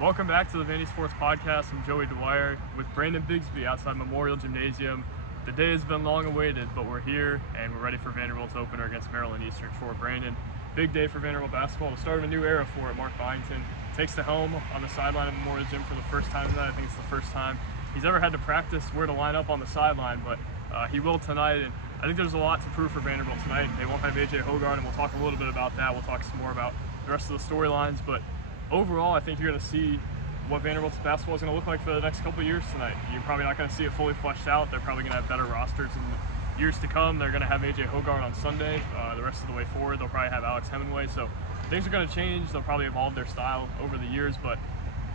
Welcome back to the Vandy Sports Podcast. I'm Joey Dwyer with Brandon Bigsby outside Memorial Gymnasium. The day has been long awaited, but we're here and we're ready for Vanderbilt's opener against Maryland Eastern Shore. Brandon, big day for Vanderbilt basketball, the start of a new era for it. Mark Byington takes the helm on the sideline of Memorial Gym for the first time tonight. I think it's the first time he's ever had to practice where to line up on the sideline, but he will tonight. And I think there's a lot to prove for Vanderbilt tonight. They won't have A.J. Hogarth, and we'll talk a little bit about that. We'll talk some more about the rest of the storylines, but overall, I think you're going to see what Vanderbilt's basketball is going to look like for the next couple of years tonight. You're probably not going to see it fully fleshed out. They're probably going to have better rosters in the years to come. They're going to have A.J. Hogarth on Sunday. The rest of the way forward, they'll probably have Alex Hemingway. So things are going to change. They'll probably evolve their style over the years, but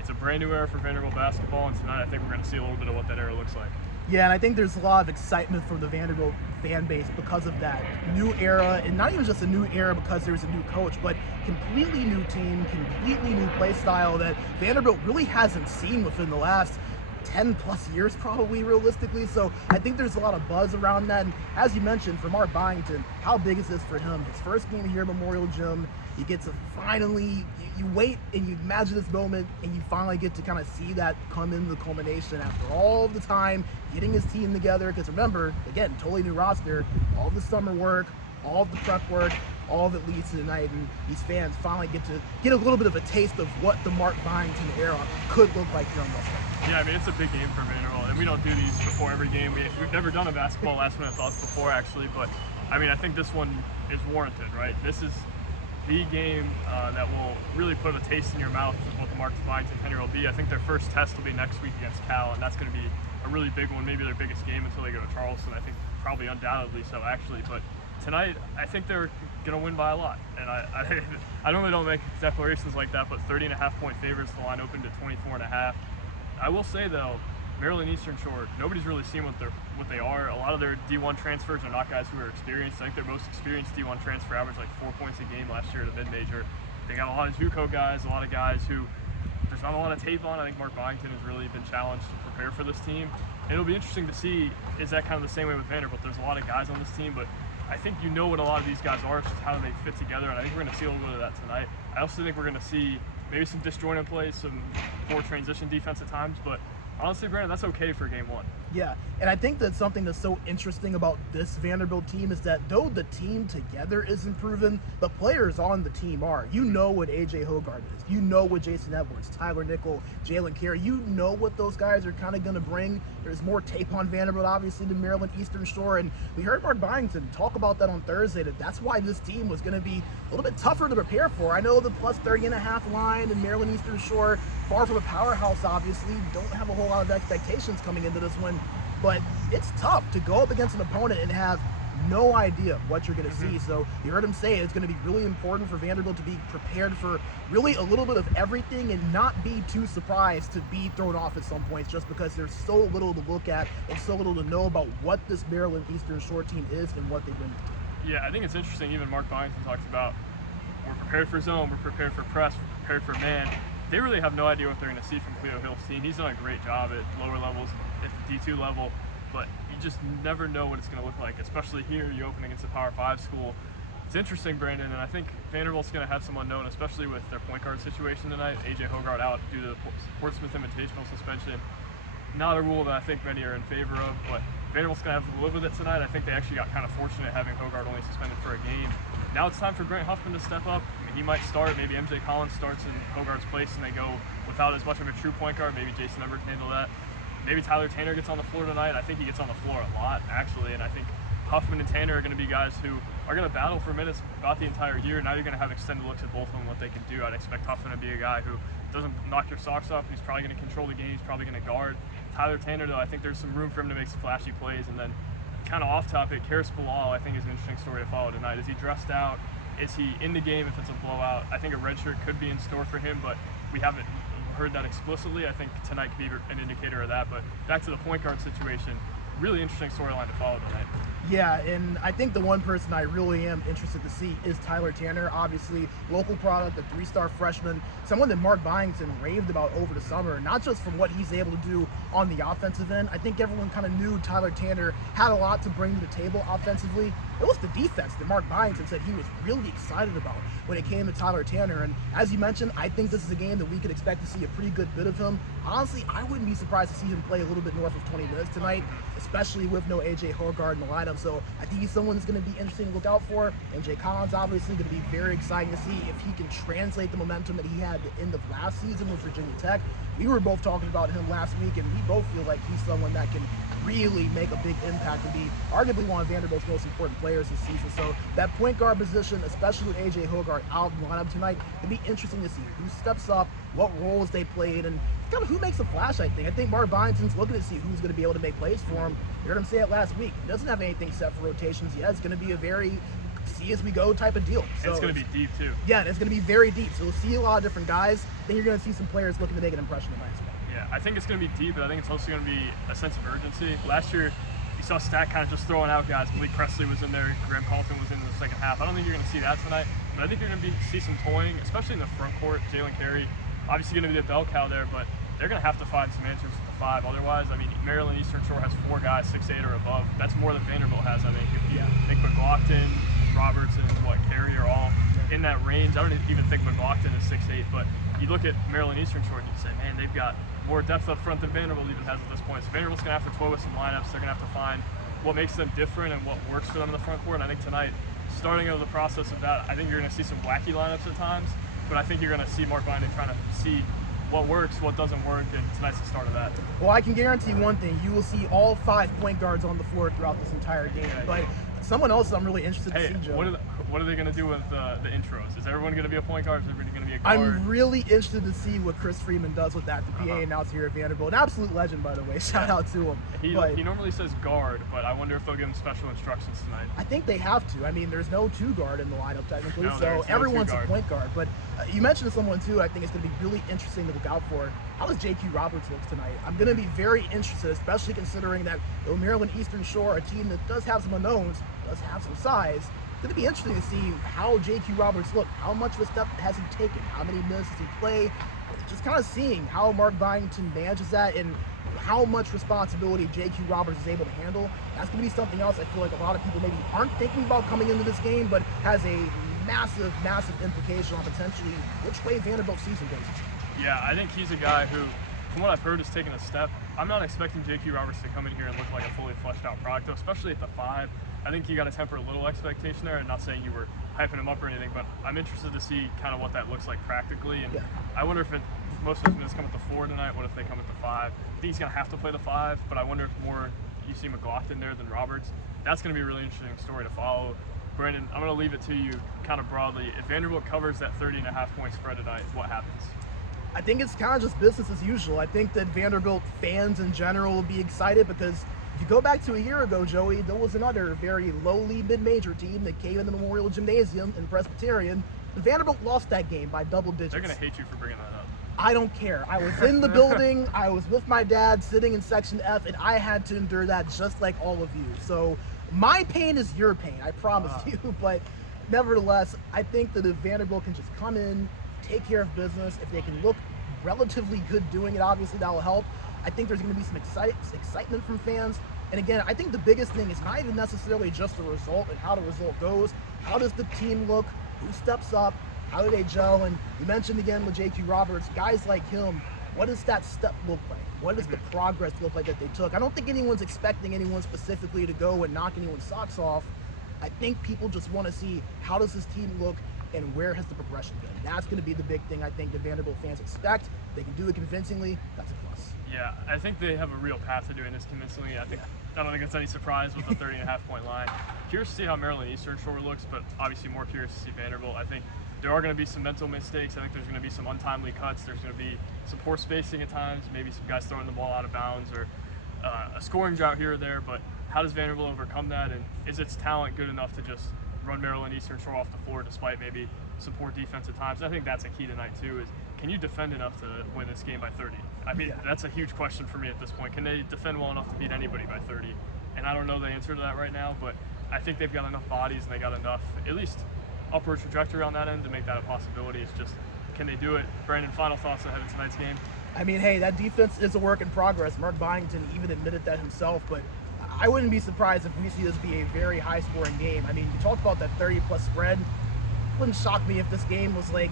it's a brand new era for Vanderbilt basketball, and tonight I think we're going to see a little bit of what that era looks like. Yeah, and I think there's a lot of excitement from the Vanderbilt fan base because of that new era, and not even just a new era because there's a new coach, but completely new team, completely new play style that Vanderbilt really hasn't seen within the last 10 plus years probably realistically. So I think there's a lot of buzz around that. And as you mentioned, for Mark Byington, how big is this for him? His first game here at Memorial Gym, he gets to finally, you wait and you imagine this moment and you finally get to kind of see that come into the culmination after all the time getting his team together. Because remember, again, totally new roster, all the summer work, all of the prep work, all of it leads to tonight, and these fans finally get to get a little bit of a taste of what the Mark Byington era could look like here on West End. Yeah, I mean, it's a big game for Vanderbilt, and we don't do these before every game. We've never done a basketball last-minute thoughts before, actually, but, I mean, I think this one is warranted, right? This is the game that will really put a taste in your mouth of what the Mark Byington tenure will be. I think their first test will be next week against Cal, and that's going to be a really big one, maybe their biggest game until they go to Charleston. I think probably undoubtedly so, actually, but tonight, I think they're going to win by a lot, and I normally don't make declarations like that, but 30.5-point favorites, the line opened at 24.5. I will say, though, Maryland Eastern Shore, nobody's really seen what they are. A lot of their D1 transfers are not guys who are experienced. I think their most experienced D1 transfer averaged like 4 points a game last year at a mid-major. They got a lot of JUCO guys, a lot of guys who there's not a lot of tape on. I think Mark Byington has really been challenged to prepare for this team. And it'll be interesting to see, is that kind of the same way with Vanderbilt? There's a lot of guys on this team, but I think you know what a lot of these guys are, it's just how they fit together, and I think we're going to see a little bit of that tonight. I also think we're going to see maybe some disjointed plays, some poor transition defense at times, but honestly, Brandon, that's okay for game one. Yeah, and I think that's something that's so interesting about this Vanderbilt team is that though the team together isn't proven, the players on the team are. You know what A.J. Hogarth is. You know what Jason Edwards, Tyler Nickel, Jalen Carey, you know what those guys are kind of going to bring. There's more tape on Vanderbilt, obviously, than Maryland Eastern Shore, and we heard Mark Byington talk about that on Thursday, that's why this team was going to be a little bit tougher to prepare for. I know the plus 30.5 line in Maryland Eastern Shore, far from a powerhouse, obviously, don't have a whole lot of expectations coming into this one, but it's tough to go up against an opponent and have no idea what you're going to see. So you heard him say it's going to be really important for Vanderbilt to be prepared for really a little bit of everything and not be too surprised to be thrown off at some points just because there's so little to look at and so little to know about what this Maryland Eastern Shore team is and what they bring. Yeah, I think it's interesting. Even Mark Byington talks about we're prepared for zone, we're prepared for press, we're prepared for man. They really have no idea what they're going to see from Cleo Hill's team. He's done a great job at lower levels, at the D2 level, but you just never know what it's going to look like, especially here you open against a Power 5 school. It's interesting, Brandon, and I think Vanderbilt's going to have some unknown, especially with their point guard situation tonight. A.J. Hogarth out due to the Portsmouth Invitational suspension. Not a rule that I think many are in favor of, but Vanderbilt's going to have to live with it tonight. I think they actually got kind of fortunate having Hogarth only suspended for a game. Now it's time for Grant Huffman to step up. I mean, he might start. Maybe MJ Collins starts in Hogarth's place and they go without as much of a true point guard. Maybe Jason Edwards can handle that. Maybe Tyler Tanner gets on the floor tonight. I think he gets on the floor a lot, actually, and I think Huffman and Tanner are going to be guys who are going to battle for minutes about the entire year. Now you're going to have extended looks at both of them, what they can do. I'd expect Huffman to be a guy who doesn't knock your socks off. He's probably going to control the game. He's probably going to guard. Tyler Tanner, though, I think there's some room for him to make some flashy plays. And then kind of off topic, Karis Bilal, I think, is an interesting story to follow tonight. Is he dressed out? Is he in the game if it's a blowout? I think a red shirt could be in store for him, but we haven't heard that explicitly. I think tonight could be an indicator of that. But back to the point guard situation, really interesting storyline to follow tonight. Yeah, and I think the one person I really am interested to see is Tyler Tanner. Obviously, local product, a 3-star freshman, someone that Mark Byington raved about over the summer, not just from what he's able to do on the offensive end. I think everyone kind of knew Tyler Tanner had a lot to bring to the table offensively. it was the defense that Mark Byington said he was really excited about when it came to Tyler Tanner. And as you mentioned, I think this is a game that we could expect to see a pretty good bit of him. Honestly, I wouldn't be surprised to see him play a little bit north of 20 minutes tonight, especially with no A.J. Hogard in the lineup. So I think he's someone that's going to be interesting to look out for. And Jay Collins, obviously, going to be very exciting to see if he can translate the momentum that he had at the end of last season with Virginia Tech. We were both talking about him last week, and we both feel like he's someone that can really make a big impact and be arguably one of Vanderbilt's most important players this season. So that point guard position, especially with A.J. Hogard out in the lineup tonight, it'll be interesting to see who steps up, what roles they played, and kind of who makes a flash, I think. I think Mark Byington's looking to see who's going to be able to make plays for him. You heard him say it last week. He doesn't have anything set for rotations yet. It's going to be a very see-as-we-go type of deal. So it's going to be deep, too. Yeah, and it's going to be very deep. So we'll see a lot of different guys. Then you're going to see some players looking to make an impression tonight as well. Yeah, I think it's going to be deep, but I think it's also going to be a sense of urgency. Last year, you saw Stack kind of just throwing out guys. Malik Presley was in there. Graham Carlton was in the second half. I don't think you're going to see that tonight, but I think you're going to see some toying, especially in the front court. Jalen Carey, obviously going to be the bell cow there, but they're going to have to find some answers at the five. Otherwise, I mean, Maryland Eastern Shore has 4 guys 6'8" or above. That's more than Vanderbilt has, I think. If you think McLaughlin, Roberts, and Carey are all in that range. I don't even think McLaughlin is 6'8", but you look at Maryland Eastern Shore and you say, man, they've got more depth up front than Vanderbilt even has at this point. So Vanderbilt's going to have to toy with some lineups. They're going to have to find what makes them different and what works for them in the front court. And I think tonight, starting out the process of that, I think you're going to see some wacky lineups at times, but I think you're going to see Mark Byington trying to see what works, what doesn't work, and tonight's the start of that. Well, I can guarantee one thing. You will see all 5 point guards on the floor throughout this entire game. But someone else I'm really interested to see, Joe. What are they going to do with the intros? Is everyone going to be a point guard? Is everybody going to be a guard? I'm really interested to see what Chris Freeman does with that, the PA announcer here at Vanderbilt. An absolute legend, by the way. Shout out to him. He normally says guard, but I wonder if they'll give him special instructions tonight. I think they have to. I mean, there's no 2 guard in the lineup technically, No, so everyone's no a point guard. But you mentioned someone, too, I think it's going to be really interesting to look out for. How does J.Q. Roberts look tonight? I'm going to be very interested, especially considering that Maryland Eastern Shore, a team that does have some unknowns, does have some size. It's going to be interesting to see how J.Q. Roberts look. How much of a step has he taken? How many minutes does he play? Just kind of seeing how Mark Byington manages that and how much responsibility J.Q. Roberts is able to handle. That's going to be something else I feel like a lot of people maybe aren't thinking about coming into this game, but has a massive, massive implication on potentially which way Vanderbilt's season goes. Yeah, I think he's a guy who, from what I've heard, is taking a step. I'm not expecting J.Q. Roberts to come in here and look like a fully fleshed out product, though, especially at the 5. I think you got to temper a little expectation there, and not saying you were hyping him up or anything, but I'm interested to see kind of what that looks like practically. And I wonder if most of his minutes come at the 4 tonight. What if they come at the 5? I think he's going to have to play the 5, but I wonder if more you see McLaughlin there than Roberts. That's going to be a really interesting story to follow. Brandon, I'm going to leave it to you kind of broadly. If Vanderbilt covers that 30.5-point spread tonight, what happens? I think it's kind of just business as usual. I think that Vanderbilt fans in general will be excited because if you go back to a year ago, Joey, there was another very lowly mid-major team that came in the Memorial Gymnasium in Presbyterian. And Vanderbilt lost that game by double digits. They're going to hate you for bringing that up. I don't care. I was in the building. I was with my dad sitting in Section F, and I had to endure that just like all of you. So my pain is your pain, I promise you. But nevertheless, I think that if Vanderbilt can just come in, take care of business, if they can look relatively good doing it, obviously that will help. I think there's going to be some excitement from fans. And again, I think the biggest thing is not even necessarily just the result and how the result goes. How does the team look? Who steps up? How do they gel? And you mentioned again with J.Q. Roberts, guys like him, what does that step look like? What does the progress look like that they took? I don't think anyone's expecting anyone specifically to go and knock anyone's socks off. I think people just want to see how does this team look and where has the progression been. That's going to be the big thing I think the Vanderbilt fans expect. They can do it convincingly. That's a plus. Yeah, I think they have a real path to doing this convincingly. I don't think it's any surprise with the 30.5-point line. Curious to see how Maryland Eastern Shore looks, but obviously more curious to see Vanderbilt. I think there are going to be some mental mistakes. I think there's going to be some untimely cuts. There's going to be some poor spacing at times, maybe some guys throwing the ball out of bounds or a scoring drought here or there. But how does Vanderbilt overcome that? And is its talent good enough to just run Maryland Eastern Shore off the floor despite maybe some poor defense at times? I think that's a key tonight too, is can you defend enough to win this game by 30? I mean, that's a huge question for me at this point. Can they defend well enough to beat anybody by 30? And I don't know the answer to that right now, but I think they've got enough bodies and they got enough, at least upward trajectory on that end to make that a possibility. It's just, can they do it? Brandon, final thoughts ahead of tonight's game? I mean, hey, that defense is a work in progress. Mark Byington even admitted that himself, but I wouldn't be surprised if we see this be a very high-scoring game. I mean, you talked about that 30-plus spread. It wouldn't shock me if this game was like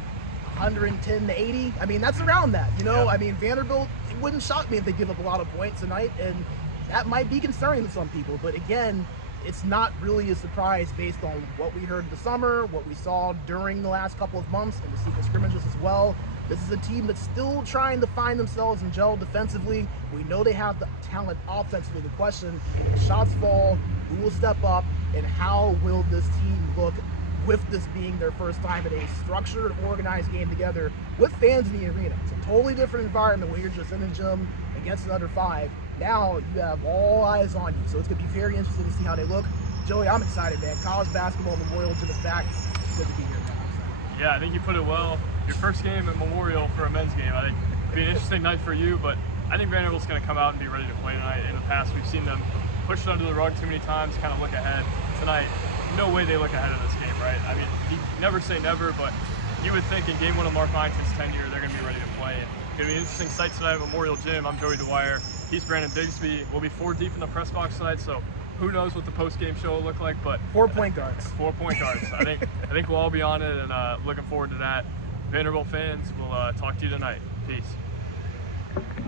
110 to 80. I mean, that's around that, you know? Yeah. I mean, Vanderbilt, it wouldn't shock me if they give up a lot of points tonight, and that might be concerning to some people. But again, it's not really a surprise based on what we heard in the summer, what we saw during the last couple of months, and the secret scrimmages as well. This is a team that's still trying to find themselves and gel defensively. We know they have the talent offensively. The question, if shots fall, who will step up, and how will this team look with this being their first time in a structured, organized game together with fans in the arena? It's a totally different environment when you're just in a gym against another 5. Now you have all eyes on you, so it's going to be very interesting to see how they look. Joey, I'm excited, man. College basketball, Memorial Gym is back. It's good to be here, man. Yeah, I think you put it well. Your first game at Memorial for a men's game, I think it'll be an interesting night for you, but I think Vanderbilt's going to come out and be ready to play tonight. In the past, we've seen them push it under the rug too many times, kind of look ahead. Tonight, no way they look ahead of this game, right? I mean, you never say never, but you would think in game 1 of Mark Byington's tenure, they're going to be ready to play. It's going to be an interesting sight tonight at Memorial Gym. I'm Joey Dwyer. He's Brandon Bigsby. We'll be 4 deep in the press box tonight, so who knows what the post-game show will look like, but 4 point guards. 4 point guards. I think we'll all be on it, and looking forward to that. Vanderbilt fans, we'll talk to you tonight. Peace.